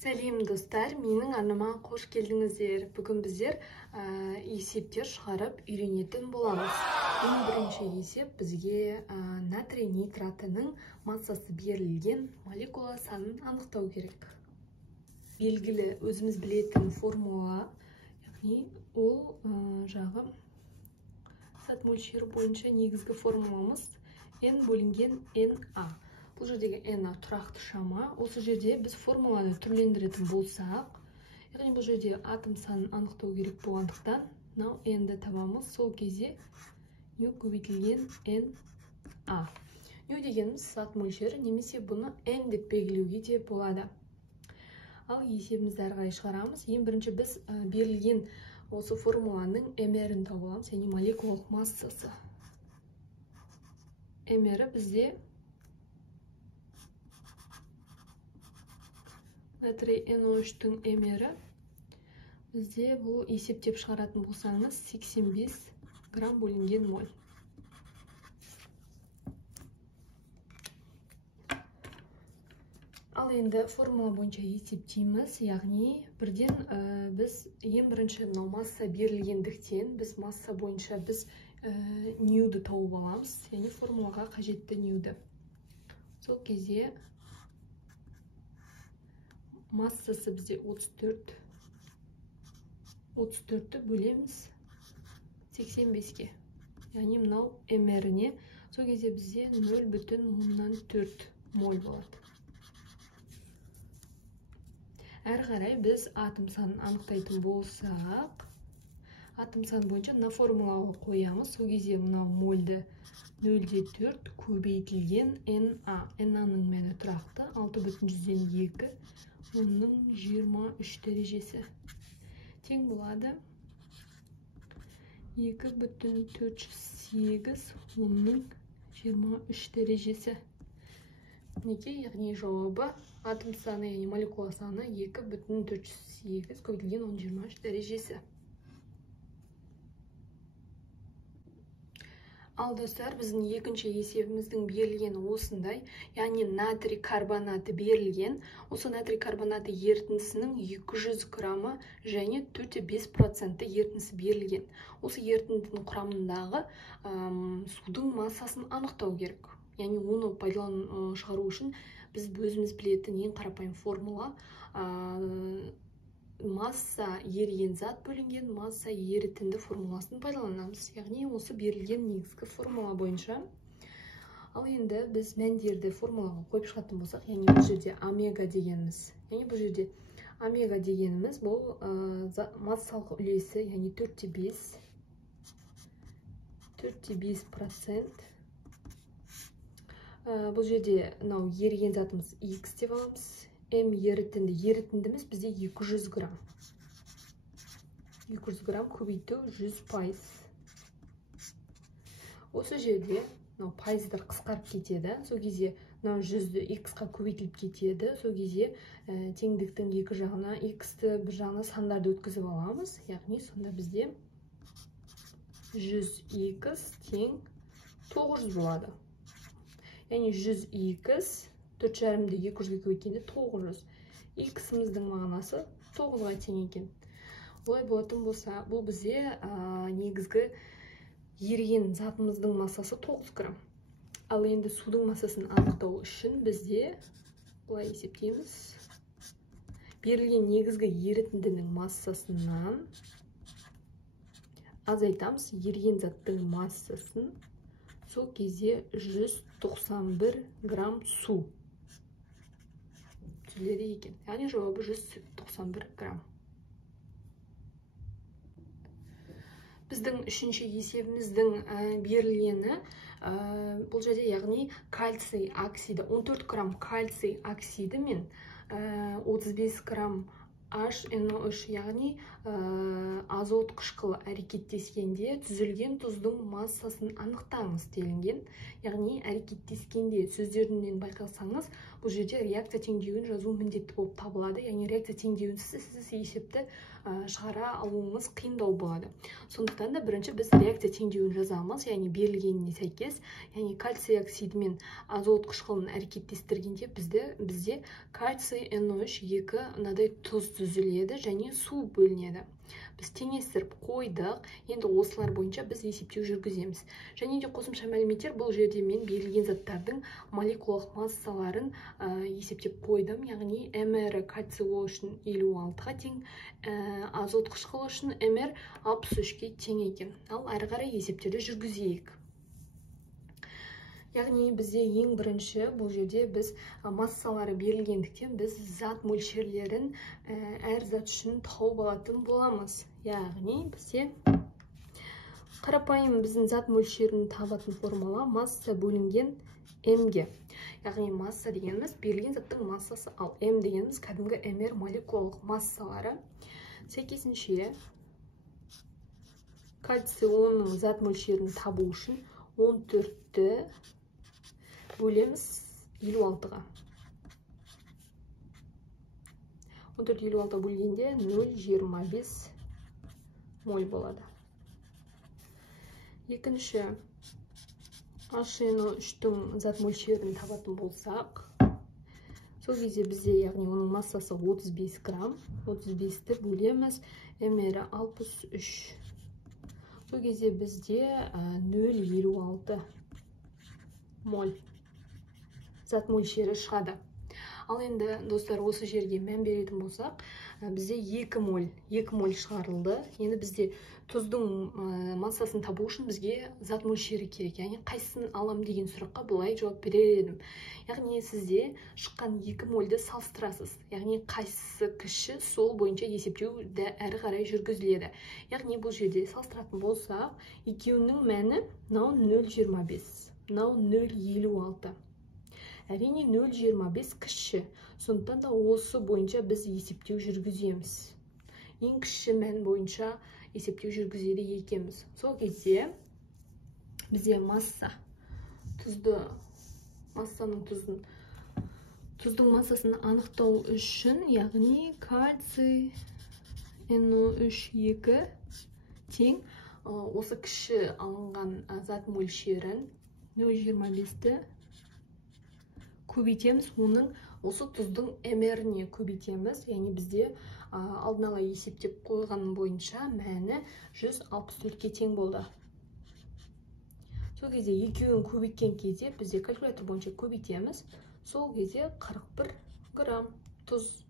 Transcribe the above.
Сәлем достар, менің арнама қош келдіңіздер. Бүгін біздер есептер шығарып үйренетін боламыз. Ең бірінші есеп бізге натрий нитратының массасы берілген молекула санын анықтау керек. Белгілі өзіміз білетін формула, яғни ол жағы зат мөлшері бойынша негізгі формуламыз n бөлінген na. Бұл жердегі na тұрақты шама. Осы жерде біз формуланы түрлендіретін болсақ, яғни бұл жерде атом санын анықтау керек болғандықтан, мынау n-ді табамыз. Сол кезде ню көбейтілген na. Ню дегеніміз зат мөлшері, немесе бұны n деп белгілеуге де болады. Ал есебімізді әрі қарай шығарамыз. Ең бірінші біз берілген осы формуланың mr-ін тауып аламыз, яғни молекулалық массасы. mr-і бізде натрий NO3-тің mr-і бізде бұл есептеп шығаратын болсаңыз 85 грамм бөлінген моль. Ал енді формула бойынша есептейміз, яғни бірден біз ең бірінші масса берілгендіктен біз масса бойынша біз ньюді тауып аламыз, яғни формулаға қажетті ньюді. Сол кезде массасы бізде 34. 34-ті бөлеміз 85-ке. Яғни мынау mr-іне. Сол кезде бізде 0,4 моль болады. Әрі қарай біз атом санын анықтайтын болсақ, атом сан бойынша мына формулаға қоямыз. Сол кезде мынау мольді 0,4 көбейтілген na. Na-ның мәні тұрақты 6,2. Оның 23 дәрежесі тең болады 2,408. Оның 23 дәрежесі. Неге? Яғни жауабы атом саны, яғни молекула саны 2,408 көбейтілген 23 дәрежесі. Ал достар, біздің екінші есебіміздің берілген осындай, яғни натрий карбонаты берілген. Осы натрий карбонаты ерітіндісінің 200 граммы және 4,5% ерітіндісі берілген. Осы ерітіндінің құрамындағы судың массасын анықтау керек. Яғни оны пайдаланып шығару үшін біз өзіміз білетін ең қарапайым формула масса еріген зат бөлінген масса ерітінді формуласын пайдаланамыз. Яғни осы берілген негізгі формула бойынша. Ал енді біз мәндерді формулаға қойып шығатын болсақ, яғни бұл жерде омега дегеніміз. Яғни бұл жерде омега дегеніміз бұл массалық үлесі, яғни 4,5%. Бұл жерде еріген затымыз X деп аламыз. М ерітіндіміз бізде 200 грамм. 200 грамм көбейту 100%. Осы жерде пайыздар қысқарып кетеді. Сол кезде 100-ді X-қа көбейтіліп кетеді. Сол кезде теңдіктің екі жағына X-ті бір жағына сандарды өткізіп аламыз. Яғни сонда бізде 100X тең 900 болады. Яғни 100X 4,5-ді 200-ге көбейткенде 900. X-іміздің мағынасы 9-ға тең екен. Олай болатын болса, бұл бізде негізгі еріген затымыздың массасы 9 грамм. Ал енді судың массасын анықтау үшін бізде бұлай есептейміз. Берілген негізгі ерітіндінің массасынан азайтамыз еріген заттың массасын. Сол кезде 191 грамм су түзіледі екен. Яғни жауабы 191 грамм. Біздің үшінші есебіміздің берілгені бұл жерде, яғни кальций оксиді 14 грамм кальций оксиді мен 35 грамм HNO3, яғни азот қышқылы әрекеттескенде түзілген тұздың массасын анықтаңыз делінген. Яғни әрекеттескенде сөздерінен байқасаңыз, бұл жерде реакция теңдеуін жазу міндетті болып табылады. Яғни реакция теңдеуінсіз сіз есепті шығара алуыңыз қиындау болады. Сондықтан да бірінші біз реакция теңдеуін жазамыз, яғни берілгеніне сәйкес, яғни кальций оксиді мен азот қышқылын әрекеттестіргенде бізде кальций NO3 2 мынадай тұз түзіледі және су бөлінеді. Біз теңестіріп қойдық. Енді осылар бойынша біз есептеу жүргіземіз. Және де қосымша мәліметтер, бұл жерде мен берілген заттардың молекулалық массаларын есептеп қойдым. Яғни мр кальций үшін 56-ға тең, азот қышқылы үшін мр 63-ке тең екен. Ал әрі қарай есептерді жүргізейік. Яғни бізде ең бірінші бұл жерде біз массалары берілгендіктен біз зат мөлшерлерін әр зат үшін тауып алатын боламыз. Яғни бізде қарапайым біздің зат мөлшерін табатын формула масса бөлінген М-ге. Яғни масса дегеніміз берілген заттың массасы, ал М дегеніміз кәдімгі мр молекулалық массалары. Сәйкесінше кальций ионының зат мөлшерін табу үшін 14-ті бөлеміз 56-ға. 14-56 бөлгенде 0,25 моль болады. Екінші, HNO3-тің зат мөлшерін табатын болсақ, сол кезде бізде, яғни оның массасы 35 грамм, 35-ті бөлеміз мр 63. Сол кезде бізде 0,56 моль зат мөлшері шығады. Ал енді, достар, осы жерге мән беретін болсақ, бізде 2 моль шығарылды. Енді бізде тұздың массасын табу үшін бізге зат мөлшері керек. Яғни қайсысын алам деген сұраққа былай жауап берер едім. Яғни сізде шыққан 2 мольді салыстырасыз. Яғни қайсысы кіші, сол бойынша есептеу әрі қарай жүргізіледі. Яғни бұл жерде салыстыратын болсақ, екеуінің мәні 0,25, 0,56. Әрине 0,25 кіші. Сондықтан да осы бойынша біз есептеу жүргіземіз. Ең кіші мән бойынша есептеу жүргізеді екенбіз. Сол кезде бізде тұздың массасын анықтау үшін, яғни кальций NO3 2 тең осы кіші алынған зат мөлшерін 0,25-ті көбейтеміз, оның осы тұздың мр-не көбейтеміз. Яғни бізде алдын ала есептеп қойған бойынша мәні 164-ке тең болды. Сол кезде екеуін көбейткен кезде бізде калькулятор бойынша көбейтеміз. Сол кезде 41 грамм тұз